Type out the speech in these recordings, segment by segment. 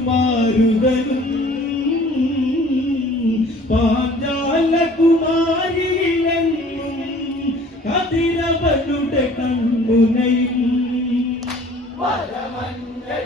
മാരുതനും പാഞ്ചാലകുമാരിയിലെങ്ങും കതിരവരുടെ കൺമുനയും വരമഞ്ഞൾ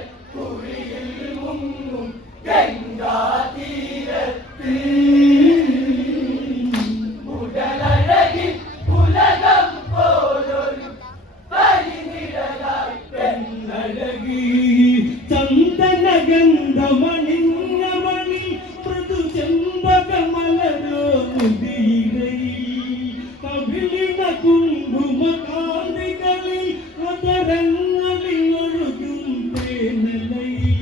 ചന്ദനഗന്ധമണിഞ്ഞവളി മൃദു ചെമ്പകമലരോ മുതിരയിൽ കവിളിന കുങ്കുമകാന്തികളിൽ അതരങ്ങളിൽ ഒഴുകും തേനലയിൽ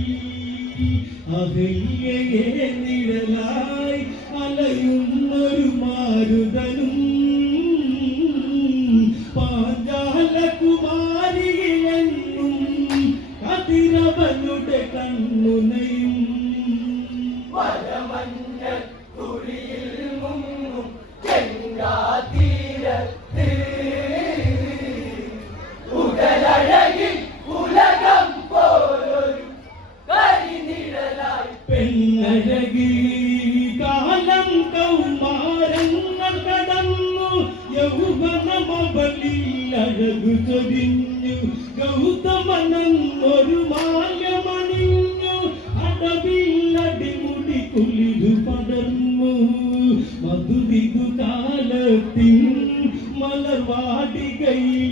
അകയ്യയെ നിഴലായി അലയുന്നൊരു മാരുതനും പാഞ്ചാലകുമാരിയെന്നും കതിരവനുടെ കണ്ണുനയും പെണ്ണഴകി കാലം കൗമാരങ്ങൾ കടന്നു യൗവനമവളിൽ അഴകു ചൊരിഞ്ഞു ഗൗതമനൊരു മായമണിഞ്ഞു. അടവില്ലടിമുടി കുളിരു പടർന്നു. മധുരികു കാലത്തിൽ മലർവാടികയിൽ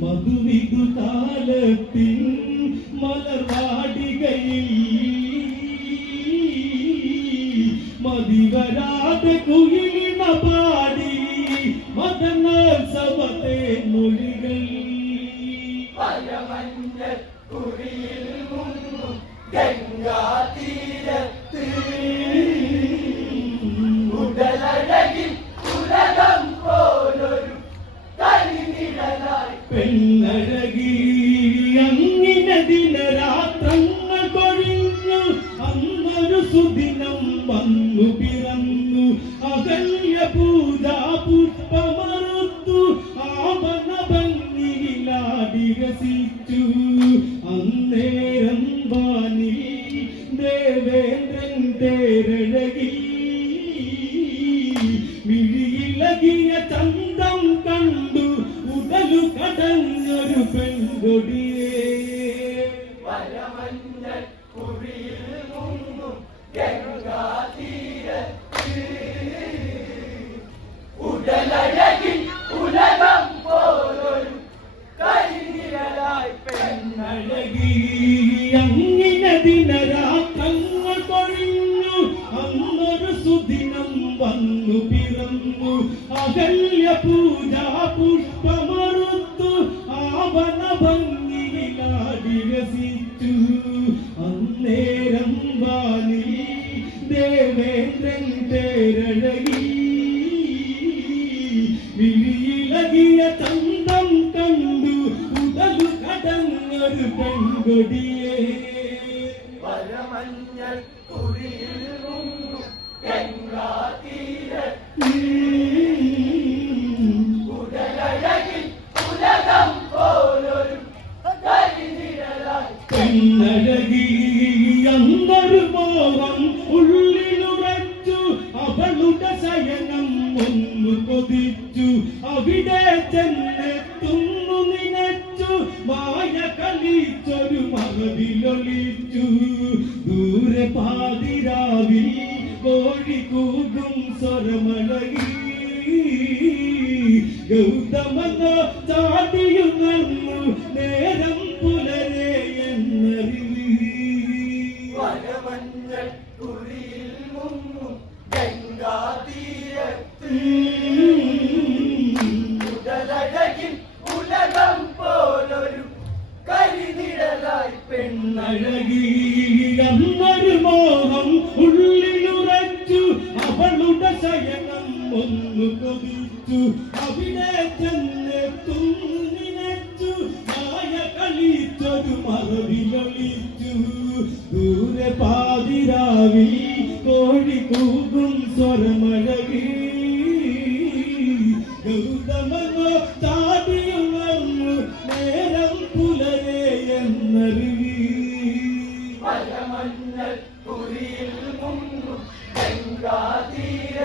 മധുവിധു കാലത്തിൻ മലർവാടികയിൽ മതിവരാതെ കുയിലിന പാടി മതനോത്സവത്തെ മൊഴികൾ. രസിച്ചു അന്നേരം വാനിൽ ദേവേന്ദ്രൻ തേരഴകി മിഴിയിളകിയ ചന്തം കണ്ടു ഉടലു കടഞ്ഞൊരു പെൺകൊടിയേ അങ്ങിനെ ദിനരാത്രങ്ങൾ വന്നു പിറന്നു. അന്നേരം ദേവേന്ദ്രൻ കണ്ടു. ഉടലു കടങ്ങൊരു പെൺകൊടിയേ വരമഞ്ഞൾ കുറിയിൽ മുങ്ങും ഗംഗാതീരത്ത് ഉടലഴകിൽ ഉലകം പോലൊരു കരിനിഴലായി പെണ്ണഴകി അന്നൊരു മോഹം ഉള്ളിലുറച്ചു അവളുടെ ശയനം ഒന്നു കൊതിച്ചു. അവിടെ ചെന്നെത്തുന്നു നിനച്ചു. മായ കളിച്ചൊരു കനവിലൊളിച്ചു ദൂരെ പാതിരാവിൽ കോഴി കൂകും സ്വരമലകി. ഗൗതമനോ ചാടിയുണർന്നു നേരം പുലരെ എന്നറിവ്. വനമഞ്ഞൾ കുറിയിൽ മുങ്ങും ഗംഗാതീരത്തിൽ അഴകി അന്നൊരു മോഹം ഉള്ളിലുറച്ചു. അവളുടെ ശയനം ഒന്നു കൊതിച്ചു. അവിടെ ചെന്നെത്തുന്നു നിനച്ചു. മായ കളിച്ചൊരു മറവിലൊളിച്ചു ദൂരെ പാതിരാവിൽ കോഴി കൂകും സ്വരമഴകി கங்காதீர